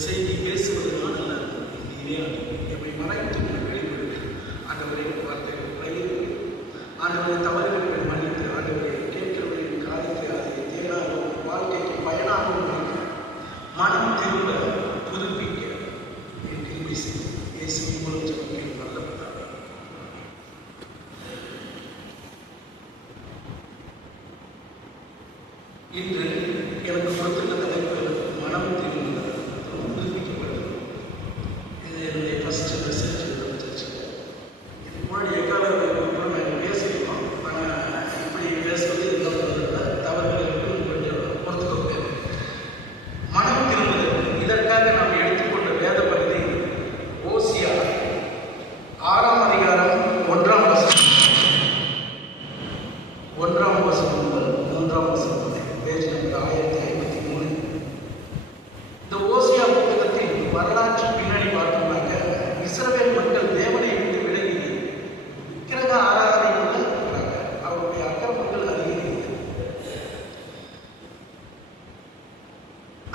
செய்தி பேசுவது நான் அல்ல, நீரே எம்மை மறைத்து வெளிப்படுத்தி ஆண்டவரை வார்த்தை பயிர் ஆண்டவரை தவறுகளை மன்னித்து ஆண்டவரை கேட்கிறவர்களின் காரியத்தை அதை தேடாகவும் வாழ்க்கைக்கு பயனாகவும் மனம் திரும்ப புதுப்பிக்க என் கேள்வி இயேசுவின் மூலம் ஜெபத்தில் நல்லப்பட்டார். இன்று எனக்கு கொடுத்துள்ள தலைப்பு மனம் திரும்புதல் புதுப்பிக்கப்படுது. இது என்னுடைய ஃபர்ஸ்ட் மெசேஜ் சர்ச்சில். இதுக்கு முன்னாடி எக்காலம் நான் பேசியிருக்கோம். ஆனால் இப்படி பேசுவது இந்த தவறுகளுக்கு கொஞ்சம் பொறுத்துக்கொண்டு மனம் திரும்புதல். இதற்காக நாம் எடுத்துக்கொண்ட வேத பகுதி ஓசியா 6ஆம் அதிகாரம் 1ஆம் வசனம் முதல் 3ஆம் வசனம் பேஜ் நம்பர் 1053. இந்த ஓசியா புத்தகத்தில் வரலாற்று பின்னணி பார்த்தோம்னாக்க இஸ்ரவேல் மக்கள் தேவனை விட்டு விலகி விக்கிரக ஆராதனைக்குள்ள இருக்கிறாங்க. அவருடைய அக்கிரமங்கள் அதிகரிக்கிறது.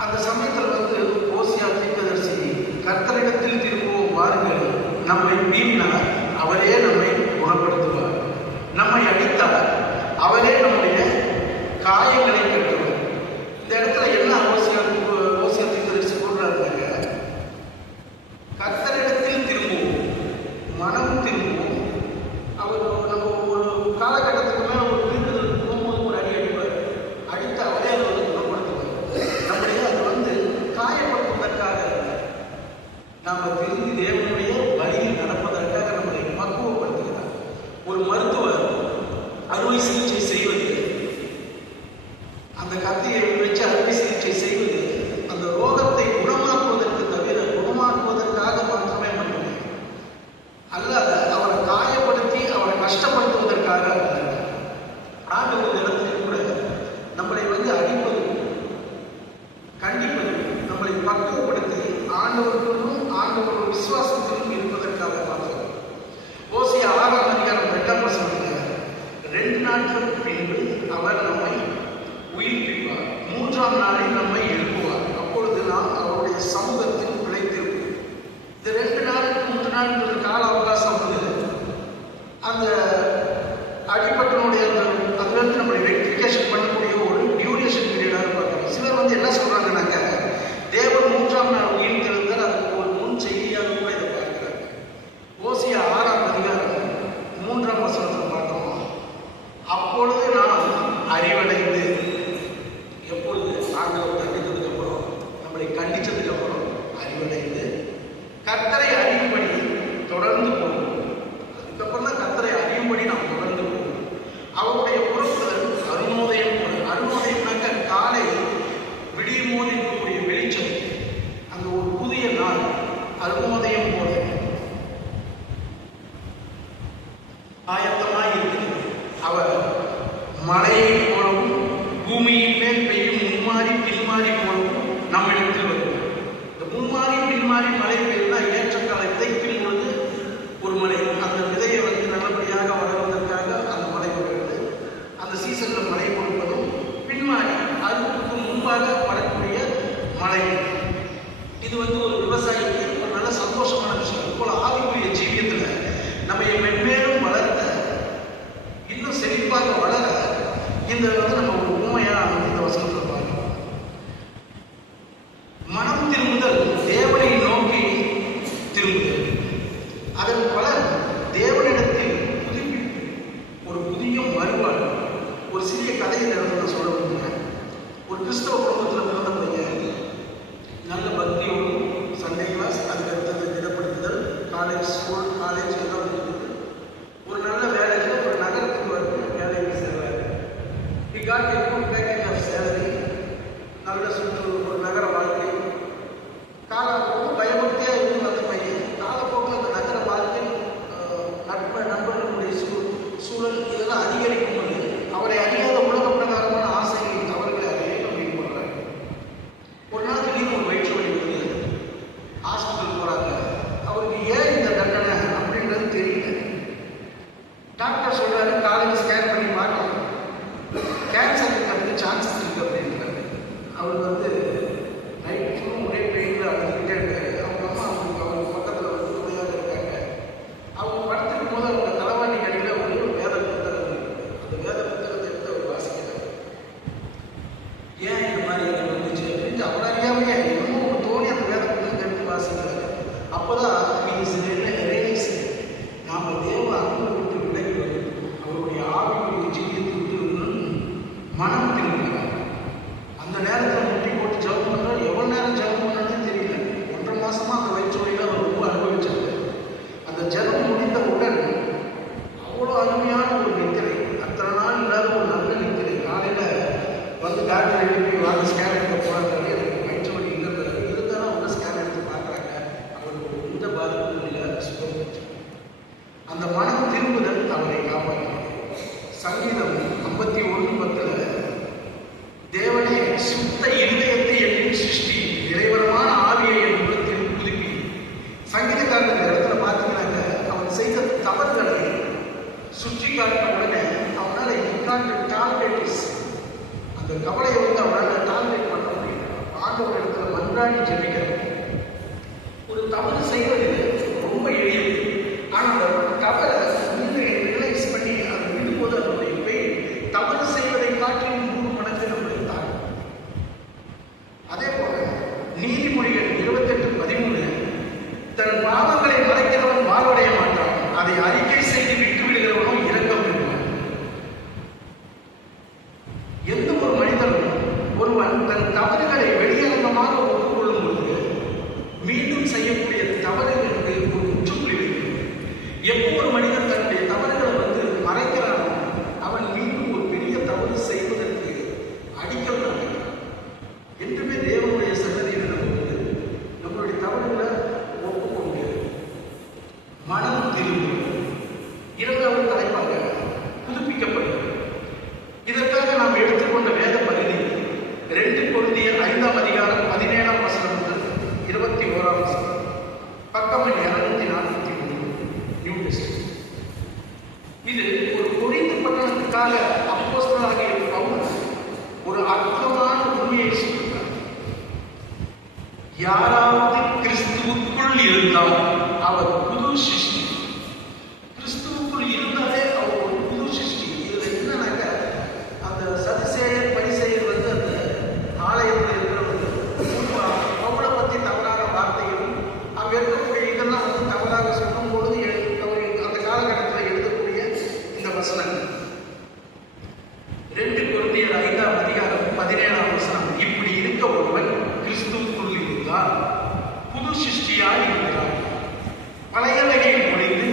அந்த சமயத்தில் ஓசியா தீர்க்கதரிசி கர்த்தரிடத்தில் திரும்பவும் வாருங்கள், நம்மை மீறினார் அவரே நம்மை குணப்படுத்துவார், நம்மை அடித்தார் அவரே நம்முடைய காயங்களை கட்டுவார். இந்த இடத்துல என்ன ஓசியா தீர்க்கதரிசி சொல்றாங்க? கர்த்தரிடத்தில் திரும்புவோம், மனம் திரும்புவோம். அவர் நம்ம ஒரு காலகட்டத்துக்கு மேல ஒரு தீர்க்கதரிசி போகும்போது ஒரு அடி அடிப்பார், அடித்து அவரே அதை குணப்படுத்துவார். நம்முடைய அதை காயப்படுத்துவதற்காக நாம் திரும்பி தேவனுடைய வழியில் நடப்பதற்காக நம்மளை பக்குவப்படுத்துகிறார். ஒரு மருத்துவர் அறுவை சிகிச்சை செய்வது, அந்த கத்தியை வச்சு அறுவை சிகிச்சை செய்வது அந்த ரோகத்தை குணமாக்குவதற்கு தவிர குணமாக்குவதற்காக மாத்திரமே மட்டுமே அல்லாத அவரை காயப்படுத்தி அவரை கஷ்டப்படுத்துவதற்காக அல்ல. ஆண்டவர் இடத்தில் கூட நம்மளை அடிப்பது, கண்டிப்பது, நம்மளை பக்குவப்படுத்தி ஆண்டவர்களும் ஆண்டவர் விசுவாசத்திலும் இருப்பதற்காக மாத்திரம். ஓசியா 6ஆம் அதிகாரம் 2ஆம் வசனத்தில் 2 நாட்களுக்கு பின்பு அவர் நம்மை உயிர்ப்பிப்பார், 3ஆம் நாளில் நம்மை எழுப்புவார், அப்பொழுது நாம் அவருடைய சமூகத்தில் பிழைத்திருப்போம். இந்த 2 நாளுக்கு 3 நாட்கள் கால அவகாசம் அந்த அடிப்பட்டனுடைய அதுலேருந்து நம்மளை ரெக்டிஃபிகேஷன் பண்ணக்கூடிய ஒரு டியூரேஷன் பீரியடாக பார்க்குறோம். சிலர் என்ன சொல்றாங்கன்னாக்க தேவன் 3ஆம் நாள் உயிர் தெழுந்தால் அதுக்கு ஒரு முன் செய்தியாக கூட இதை பார்க்கிறாங்க. ஓசியா 6ஆம் அதிகாரம் 3ஆம் வசனத்தில் பார்த்தோம், அப்பொழுது நாம் அறிவடைந்து, எப்பொழுது ஆண்டவர் கண்டித்ததுக்கு அப்புறம், நம்மளை கண்டித்ததுக்கு அப்புறம் அறிவடைந்து கர்த்தரை அறியும்படி தொடர்ந்து போகும். அதுக்கப்புறம் தான் கர்த்தரை அறியும்படி நாம் தொடர்ந்து போகும். அவருடைய பொருட்கள் அருணோதயம் போல, அருணோதயம்னாக்க காலை விடியும் போது இருக்கக்கூடிய வெளிச்சம், அந்த ஒரு புதிய நாள் அருணோதயம் போல ஆயத்தமாய் இருக்கிறது. அவர் மழையை போலவும் பூமியின் மேல் பெய்யும் முன்மாறி பின்மாறி போலவும் நம்மிடத்தில் வருவார். இந்த முன்மாறி பின்மாறி மழை பெய்யும்னா ஏற்ற காலை விதைக்கும் பொழுது ஒரு மழை, அந்த விதையை நல்லபடியாக வளர்வதற்காக அந்த மழை வருகிறது. அந்த சீசனில் மழை கொடுப்பதும் பின்மாறி அதுக்கு முன்பாக வரக்கூடிய மழை. இது ஒரு விவசாயிக்கு ஒரு நல்ல சந்தோஷமான விஷயம். போல ஆவிக்குரிய ஜீவியத்தில் நம்ம மென்மேலும் வளர்த்த, இன்னும் செழிப்பாக வளர இந்த நம்ம ஒரு உண்மையாக இந்த வசனத்தில் பார்க்கிறோம். மனம் திரும்புதல் தேவனை நோக்கி திரும்புதல். அதன் பலன் தேவனிடத்தில் புதுப்பிப்பு, ஒரு புதிய மறுபாடு. ஒரு சிறிய கதையை நான் சொல்ல விரும்புகிறேன். ஒரு கிறிஸ்தவ குடும்பத்தில் பிறந்த பையன், நல்ல பக்தியோடும் சண்டே கிளாஸ், அதுக்கு அடுத்தது திடப்படுத்துதல், காலேஜ் எல்லாம் இருக்குது. ஒரு நல்ல வேலைக்கு ஒரு நகரத்துக்கு வேலைக்கு சேர்றாரு. He got a good package of salary, நல்ல சுற்று, ஒரு நகர வாழ்க்கை. காலப்போக்கு பயபக்தியாக இருக்கும் அந்த பையன். காலப்போக்கில் அந்த நகர வாழ்க்கை, நண்பர்களுடைய சூழல் இதெல்லாம் அதிகரிக்கும் போது அவரை அறியாத உலக பிரகாரமான ஆசைகள் தவறுகளை அறிய முடிவு பண்ணுறாங்க. ஒரு நாள் திடீர்னு ஒரு வயிற்று வலி வருது, ஹாஸ்பிட்டல் போகிறாங்க. அவருக்கு ஏன் இந்த தண்டனை அப்படின்றது ஒரு தவறு செய்வது ரொம்ப எளியது. ஆனால் அந்த தவறை ரியலைஸ் பண்ணி அதை விடும்போது அதனுடைய பெயின் தவறு செய்வதை காட்டிலும் 3 மடங்கு நம்மளுக்கு தாக்கும். அதே போல நீதிமொழிகள் 28:13 தன் பாவங்களை மறைக்கிறவன் வாழ்வடைய மாட்டான், அதை அறிக்கை செய்து விட்டு விடுகிறவனும் இரக்கம் பெறுவான். எந்த ஒரு மனிதனும் ஒருவன் தன் தவறுகளை வெளியரங்கமாக ஒப்புக்கொள்ளும் பொழுது மீண்டும் செய்யக்கூடிய தவறுகளுக்கு ஒரு முற்றுப்புள்ளி வைக்கிறது. எப்போ ஒரு மனிதன் தன்னுடைய தவறுகளை மறைக்கிறானோ அவன் மீண்டும் ஒரு பெரிய தவறு செய்வதற்கு அடிக்கல் நாட்டுகிறான். என்றுமே தேவனுடைய சன்னதியில் நம்மளுடைய தவறுகளை ஒப்புக்கொண்டு மனம் திரும்புவது. 2வது தலைப்பாக புதுப்பிக்கப்படுகிறது. இதற்காக நாம் எடுத்துக்கொண்ட வேத பகுதி 2 கொரிந்தியர் 5ஆம் அதிகாரம் 17ஆம் வசனம் முதல் 21ஆம் வசனம், பக்கம் 243 நியூ டெஸ்டமென்ட். இது ஒரு கொரிந்து பட்டணத்துக்காக அப்போஸ்தலனாகிய பவுல் ஒரு அற்புதமான உண்மையை சொல்கிறார். யாராவது கிறிஸ்துவுக்குள் இருந்தால் அவர் புது சிருஷ்டி. கிறிஸ்துவுக்குள் இருந்தாலே அவர் ஒரு புது சிருஷ்டி. இதுல என்னன்னாக்க அந்த சதுசேயர் பரிசேயர் அந்த ஆலயத்தில் இருக்கிறவங்க பவுலை பற்றி தவறான வார்த்தைகளும் அங்க இருக்கக்கூடிய இதெல்லாம் தவறாக சொல்லும் பொழுது அந்த காலகட்டத்தில் எழுதக்கூடிய இந்த வசனங்கள் 2 கொரிந்தியர் 5ஆம் அதிகாரம் 17ஆம் வசனம், இப்படி இருக்க ஒருவன் கிறிஸ்துவுக்குள் இருந்தால் புது சிருஷ்டியாய் இருக்கிறார், பழையவைகள் முடிந்து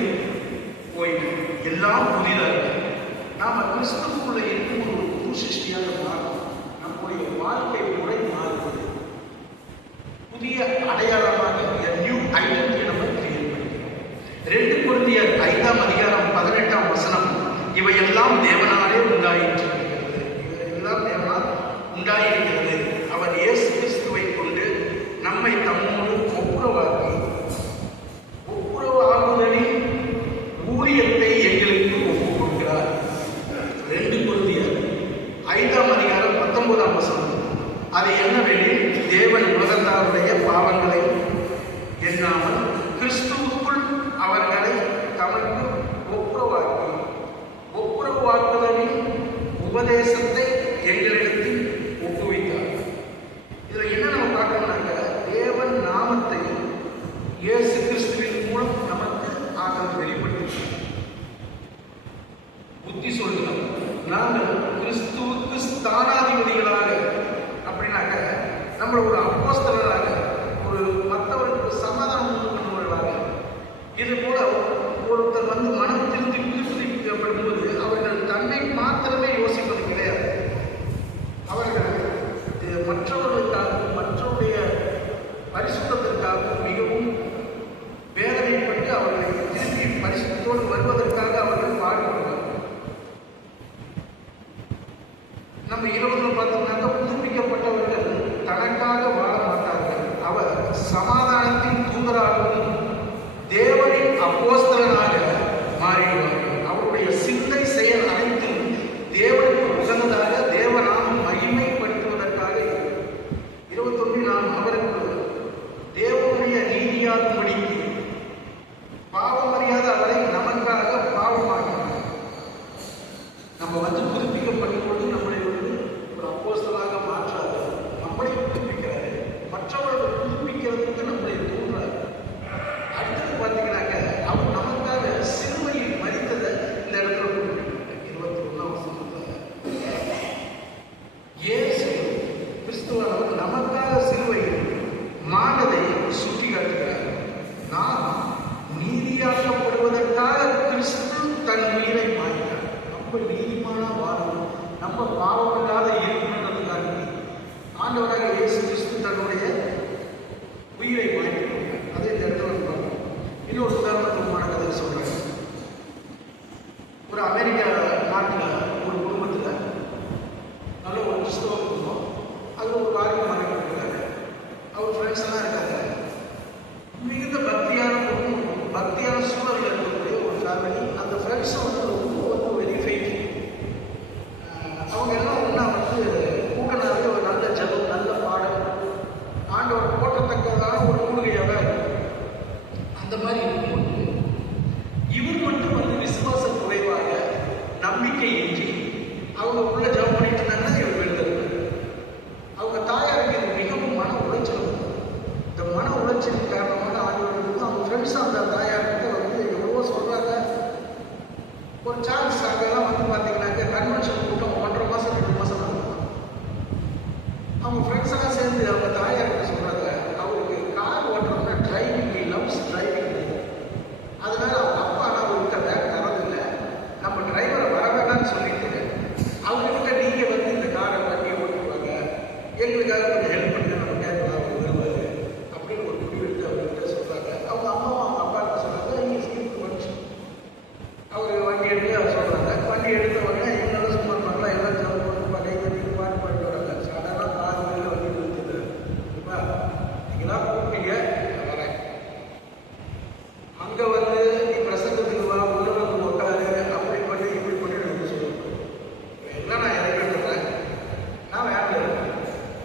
போயின, எல்லாம் புதிதாக. நாம கிறிஸ்துவுக்குள்ள இருக்கும் ஒரு புது சிருஷ்டியாக மாறும். நம்முடைய வாழ்க்கை முறை மாறுவது புதிய அடையாளமாக நியூ ஐடென்டிட்டி நம்ம கிரியேட் பண்ணிக்கிறோம். 2 கொரிந்தியர் 5ஆம் அதிகாரம் 18ஆம் வசனம், இவையெல்லாம் தேவனாலே உண்டாயிற்று. இவையெல்லாம் தேவனால் உண்டாயிருக்கிறது. அவர் இயேசு கிறிஸ்துவை கொண்டு நம்மை தம்மோடு ஒப்புரவாகுதலின் ஊழியத்தை எங்களுக்கு ஒப்புக் கொடுக்கிறார். 2 கொரிந்தியர் 5ஆம் அதிகாரம் 19ஆம் வசனம், அது என்னவெனில் தேவன் உலகத்தாருடைய பாவங்களை எண்ணாமல் கிறிஸ்துவுக்குள் அவர்களை தமக்கு ஒப்புரவாக்குதலின் உபதேசத்தை எங்களிடத்தில் ஒப்புவித்தார். இதுல என்ன நம்ம பார்க்கணும்னாக்க தேவன் நாமத்தை இயேசு கிறிஸ்துவின் மூலம் நமக்கு ஆற்றல் வெளிப்படுத்தினார். புத்தி சொல்லுங்கள், நாங்கள் கிறிஸ்துவுக்கு ஸ்தானாதிபதிகளாக, அப்படின்னாக்க நம்மள ஒரு அப்போஸ்தலராக, ஒரு மற்றவர்களுக்கு சமாதானம் பண்ணுவர்களாக, இது போல ஒருத்தர் மனம் திருத்தி புதுப்பிக்கப்படும் போது அவர்கள் தன்னை மாத்திரமே யோசிப்பது கிடையாது. அவர்கள் மற்றவர்களுக்காகவும் மற்றவருடைய பரிசுத்தத்திற்காகவும் மிகவும் வேதனைப்பட்டு அவர்களை திருப்பி பரிசுத்தோடு வருவதற்காக அவர்கள் பாடுபடுவார்கள். நம்ம இரவுகள் பார்த்தோம்னாக்க புதுப்பிக்கப்பட்டவர்கள் தனக்காக வாழ மாட்டார்கள். அவர் சமாதானத்தின் தூதராகவும் தேவனின் அப்போஸ்தலனாக மாறிடுவார்கள். அவருடைய சிந்தை செயல் அனைத்தும் தேவனுக்கு உகந்ததாக தேவநாமம் மகிமைப்படுத்துவதற்காக. 21 நாம் அவருக்கு தேவனுடைய நீதியாகும்படிக்கு பாவமறியாத அவரை நமக்காக பாவமாக்கினார். நம்ம புதுப்பிக்கப்படும் பொழுது நம்மளை ஒரு அப்போஸ்தலனாக மாற்றாது, நம்மளை புதுப்பிக்கிறாரு, மற்றவர்கள் புதுப்பிக்கிறதுக்கு நம்மளை தூண்டுறாரு. அடுத்தது பார்த்தீங்கன்னாக்க அவர் நமக்காக சிலுவையில் மரித்ததை இந்த இடத்துல 21ஆம் வசனத்துல இயேசு கிறிஸ்துவானவர் நமக்காக சிலுவையில் மானதை சுட்டி காட்டுகிறார். நாம் நீதியாக்கப்படுவதற்காக கிறிஸ்து தன் உயிரை மாறினார். நம்ம நீதிமான வாழணும், நம்ம பாவமில்லாத இருக்கணுன்றதுக்காக ஆண்டவராக இயேசு கிறிஸ்து தன்னுடைய உயிரை மாற்றினார். அதே இந்த இடத்துல பார்ப்போம். இன்னொரு உதாரணத்துக்குமான கதை சொல்றேன். ஒரு அமெரிக்க நாட்டில் ஒரு குடும்பத்தில் நல்ல ஒரு கிறிஸ்தவ குடும்பம், அது ஒரு வாரியம் மறைக்கிறாரு. அவர் ஃப்ரெண்ட்ஸ் எல்லாம் இருக்காங்க. மிகுந்த பக்தியான சூழலில் இருக்கக்கூடிய ஒரு ஃபேமிலி. அந்த ஃப்ரெண்ட்ஸும் ரொம்ப வெரி ஃபெய்த்ஃபுல். அவங்க எல்லாம் ஒன்றா கூட்டனாவே ஒரு நல்ல ஜபம், நல்ல பாடல், ஆண்டவர் போட்டத்தக்க அந்த மாதிரி இருக்கும்போது இவர் மட்டும் வந்து விசுவாச குறைவாக நம்பிக்கை இன்றி அவங்க உள்ள ஜெபம் பண்ணிட்டு இருந்தாங்கன்னா இவர் எழுதுறாரு. அவங்க தாயாருக்கு இது மிகவும் மன உளைச்சல். இந்த மன உளைச்சலுக்கு காரணமாக ஆண்டவர்களுக்கு அவங்க ஃப்ரெண்ட்ஸ் அந்த தாயார்கிட்ட வந்து எவ்வளவோ சொல்றாங்க. ஒரு சான்ஸ் அங்கெல்லாம் வந்து பார்த்தீங்கன்னாக்க கன்வென்ஷன் கூட்டம் 1.5 மாதம் 2 மாதம் நடக்கும். அவங்க ஃப்ரெண்ட்ஸ் எல்லாம் சேர்ந்து அவங்க தாயார்கிட்ட சொல்றாங்க, அவருக்கு கார் ஓட்டுறோம்னா டிரைவிங் லவ்ஸ் டிரைவிங். அதனால அவங்க அப்பா நான் அவர்கிட்ட பேக் தரதில்லை, நம்ம டிரைவரை வர வேண்டாம்னு சொல்லிட்டு அவங்ககிட்ட நீங்க வந்து இந்த காரை வண்டியை ஓட்டுவாங்க, எங்களுக்காக கொஞ்சம் ஹெல்ப் பண்ணி நம்ம கேட்கலாம் அவர் வருவாரு அப்படின்னு ஒரு முடிவெடுத்து அவர்கிட்ட சொல்றாங்க. அவங்க அம்மாவும் அவங்க அப்பா என்ன சொல்றாங்க, அவர் வண்டி எடுத்து அவர் சொல்றாங்க. வண்டி எடுத்த உடனே எங்களால் சும்மா இருப்பாங்களா, எல்லாம் ஜெபம் போட்டு கை தட்டி பாட்டு பாட்டு வராங்க. சாதாரண கார் மேல வண்டி நிறுத்திட்டு நீங்களாம் கூப்பிட்டீங்க நான் வரேன், அங்க வந்து நீ பிரசங்கத்துக்கு வா, உள்ள வந்து உட்காரு, அப்படி பண்ணி இப்படி பண்ணி எனக்கு சொல்லுவாங்க. எல்லாம் நான் இறக்கிட்டுறேன், நான் வேலை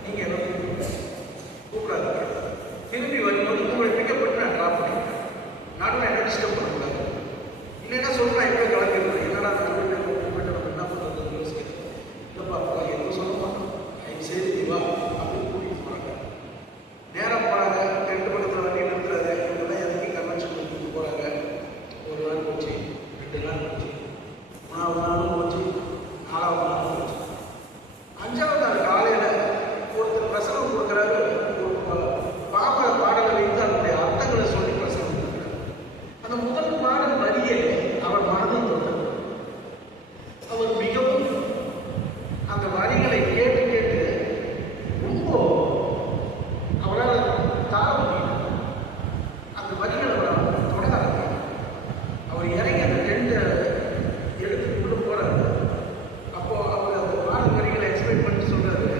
நீங்க என்ன கூப்பிடாது. திரும்பி வரும்போது உங்களை பிக்கப் பண்ணி நான் ட்ராப் பண்ணிக்கிறேன். நானும் என்ன டிஸ்டர்ப் பண்ணக்கூடாது. இல்லைன்னா சொல்றேன் இப்போ கிளம்பிடுறேன். என்னடா நம்ம என்ன பண்ணுறது யோசிக்கிறேன். இல்லைப்பா அப்பா எதுவும் சொல்ல மாட்டோம், சரி வா அப்படின்னு கூட்டிகிட்டு போகிறாங்க. நேரம் போகிறாங்க, 2 பக்கத்தில் வண்டி நிறுத்துறாரு. இவங்கெல்லாம் எதுக்கு கன்வென்ஷன் கொடுத்துட்டு போகிறாங்க. ஒரு நாள் போச்சு, 2 நாள் போச்சு, 3வது நாளும் போச்சு, 4வது நாளும் போச்சு. 5வது நாள் காலையில் ஒருத்தர் பிரசனம் கொடுக்குறாரு. பாப்பா பாடலை வைத்து அதனுடைய அர்த்தங்களை சொல்லி பிரசனம் கொடுக்குறாரு. அந்த முதல் பாடல் வரியே அவர் மனதை தொட்டது. அவர் மிகவும் அந்த வரிகளை கேட்டு கேட்டு ரொம்ப அவரால் தாழ முடியல. அந்த வரிகளை அவர் தொடர அவர் இறங்கி அந்த 2 எழுத்துக்குள்ள போறாரு. அப்போ அவர் அந்த பாடல் வரிகளை எக்ஸ்பிளைன் பண்ணி சொல்றாரு,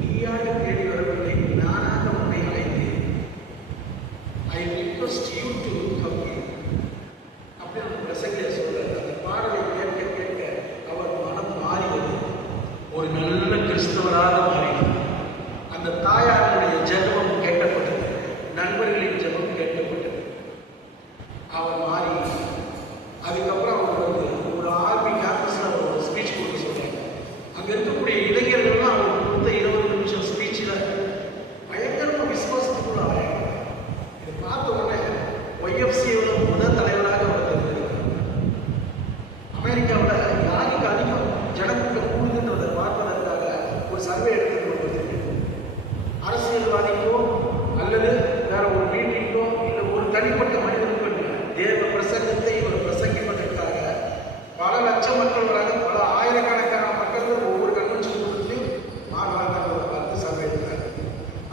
நீயாக தேடி வரவில்லை, நானாக உன்னை அழைத்தேன். I request you to come here அப்படின்னு அந்த பிரசங்கில சொல்றாரு. அந்த பாடலை கேட்க கேட்க அவர் மனம் மாறியது, ஒரு நல்ல கிறிஸ்தவராக மாறினார். அந்த தாயாருடைய ஜெபம் கேட்கப்பட்டது, நண்பர்களின் ஜெபம் கேட்கப்பட்டது. அவர் மாறி அதுக்கப்புறம் அவர் வந்து ஒரு ஆர்மி கேம்பஸ்ல அவர் ஒரு ஸ்பீச் கொடுக்க சொல்றாங்க. அங்க இருக்கக்கூடிய இளைஞர்கள்லாம் அவர் கொடுத்த 20 நிமிஷம் ஸ்பீச்சில் பயங்கரமா விசுவாசத்துக்குள்ள ஆகிறாங்க. இதை பார்த்த உடனே YFCயோட முதல் தலைவராக அவர் தெரிஞ்சிருக்கார். அமெரிக்காவில் யாருக்கு அதிகம் ஜனக்கூட்டம் கூடுதுன்றதை பார்ப்பதற்காக ஒரு சர்வே எடுத்துட்டு அரசியல்வாதிக்கோ அல்லது வேற ஒரு மீட்டிங்கோ இல்லை ஒரு தனிப்பட்ட மனிதனுக்கோ தேவ பிரசங்கத்தை இவர் பிரசங்கிப்பதற்காக பல லட்சம் மக்கள் வராங்க, பல ஆயிரக்கணக்கான மக்கள் ஒவ்வொரு கன்வென்ஷன் கொடுத்து மாணவர்களை பார்த்து சர்வே எடுக்கிறார்.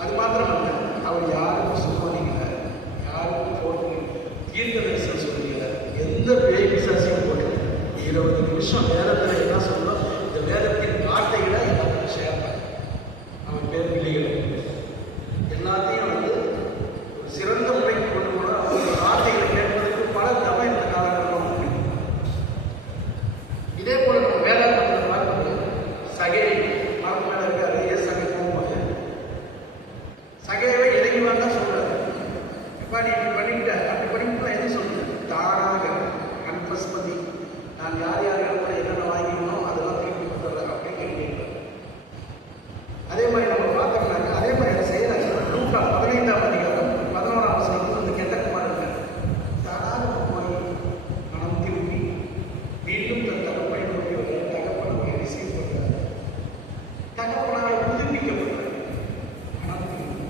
அது மாத்திரமல்ல, அவர் யாருக்கும் சொல்லுவீங்க, யாருக்கும் போட்டு தீர்க்க தரிசனம் சொல்லுவீங்க, எந்த பேய் பிசாசையும் போட்டு 20 நிமிஷம் வேதத்தில் என்ன சொல்லணும், இந்த வேதத்தின் வார்த்தைகளை எல்லாருக்கும் ஷேர் பண்ண அவன் பேர் பிள்ளைகள் எல்லாத்தையும் வந்து ஒரு சிறந்த முறைக்கு கொண்டு போன அவங்க வார்த்தைகளை கேட்பதற்கு பல தவ இந்த காலகட்டம். இதே போல நம்ம வேதாந்தத்தில் பார்க்கும்போது சகே மரம் மேல இருக்காரு, சகை போகும்போது சகையவை இறங்கிவான் தான் சொல்றாரு. எப்பா நீ இப்படி பண்ணிக்கிட்ட அப்படி பண்ணிக்கிட்டு எது சொல்லுங்க, தானாக கன்ஃபஸ் பண்ணி நான் யார் யார் இடத்துல என்னென்ன வாங்கிக்கணும் அதெல்லாம் திருப்பி கொடுத்துட்றேன் அப்படின்னு கேட்கிறார். அதே மாதிரி நம்ம பார்த்தோம்னாக்க அதே மாதிரி அதை செய்யறாங்க. லூக்கா 15ஆம் அதிகாரம் 11ஆம் வசனத்தில் வந்து கெட்ட குமாரன் தானாக போய் மனம் திரும்பி மீண்டும் தன் தகப்பனை நோக்கி வர தகப்பனை ரிசீவ் பண்றாரு. தகப்பனால் புதுப்பிக்கப்படுறாரு. மனம் திரும்பி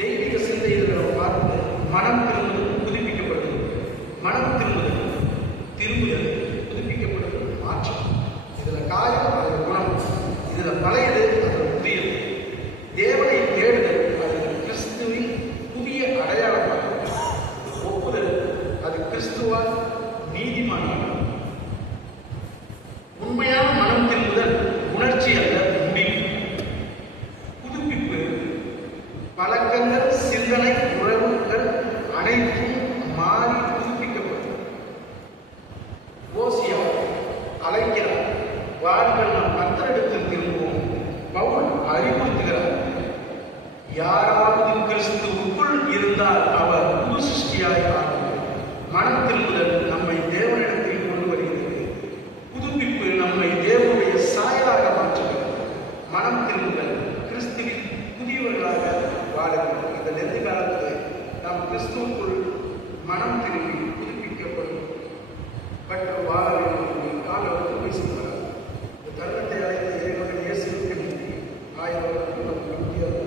தெய்வீக சிந்தை இருக்கிற பார்த்து மனம் திரும்புவது புதுப்பிக்கப்படுது. மனம் திரும்புதல் திரும்புதல் புதுப்பிக்கப்படுது, மாற்றம். இதுல காயம் அதில் குணம், இதுல பழையது அதில் புதியது. தேவனை தேடுதல் அது கிறிஸ்துவின் புதிய அடையாளமாக ஒப்புதல், அது கிறிஸ்துவால் நீதிமானாக. உண்மையான மனம் திரும்புதல் உணர்ச்சி அல்ல, முடிவு. புதுப்பிப்பு பழக்கங்கள், சிந்தனை, உறவுகள் அனைத்தும் மாறி புதுப்பிக்கப்படும். ஓசியா அழைக்கிறார், வாருங்கள் நாம் கர்த்தரிடத்தில் திரும்புவோம். பவுல் அறிவுறுத்துகிறார், யாராவது கிறிஸ்துவுக்குள் இருந்தால் அவர் புது சிருஷ்டியாக கிறிஸ்துவுக்குள் மனம் திரும்பி புதுப்பிக்கப்படும் பட் வாழ வேண்டும் காலம் பேசுகிறார். இந்த தருணத்தை அடைந்த இறைவன் இயேசுவுக்கு நன்றி. 1000 வருடங்களுக்கு நம்பிக்கையாக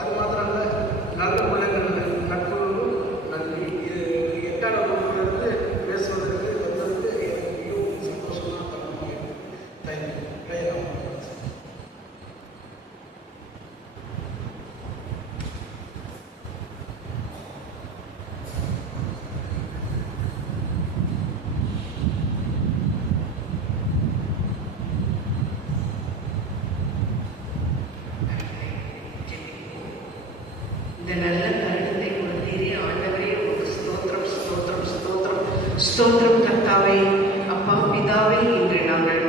அது மாத்திரமல்ல, நல்ல உள்ளங்கள் நட்புறவு நன்றி. இது 8ஆவது வகுப்பிலிருந்து பேசுவதற்கு வந்ததுக்கு எனக்கு மிகவும் சந்தோஷமான தருணமாக இருக்கு. தேங்க்யூ. இந்த நல்ல தருணத்தை கொடுத்தீரே ஆண்டவரே, உங்களுக்கு ஸ்தோத்திரம் ஸ்தோத்திரம் ஸ்தோத்திரம் ஸ்தோத்திரம் கர்த்தாவே. அப்பா பிதாவே, இன்று நாங்கள்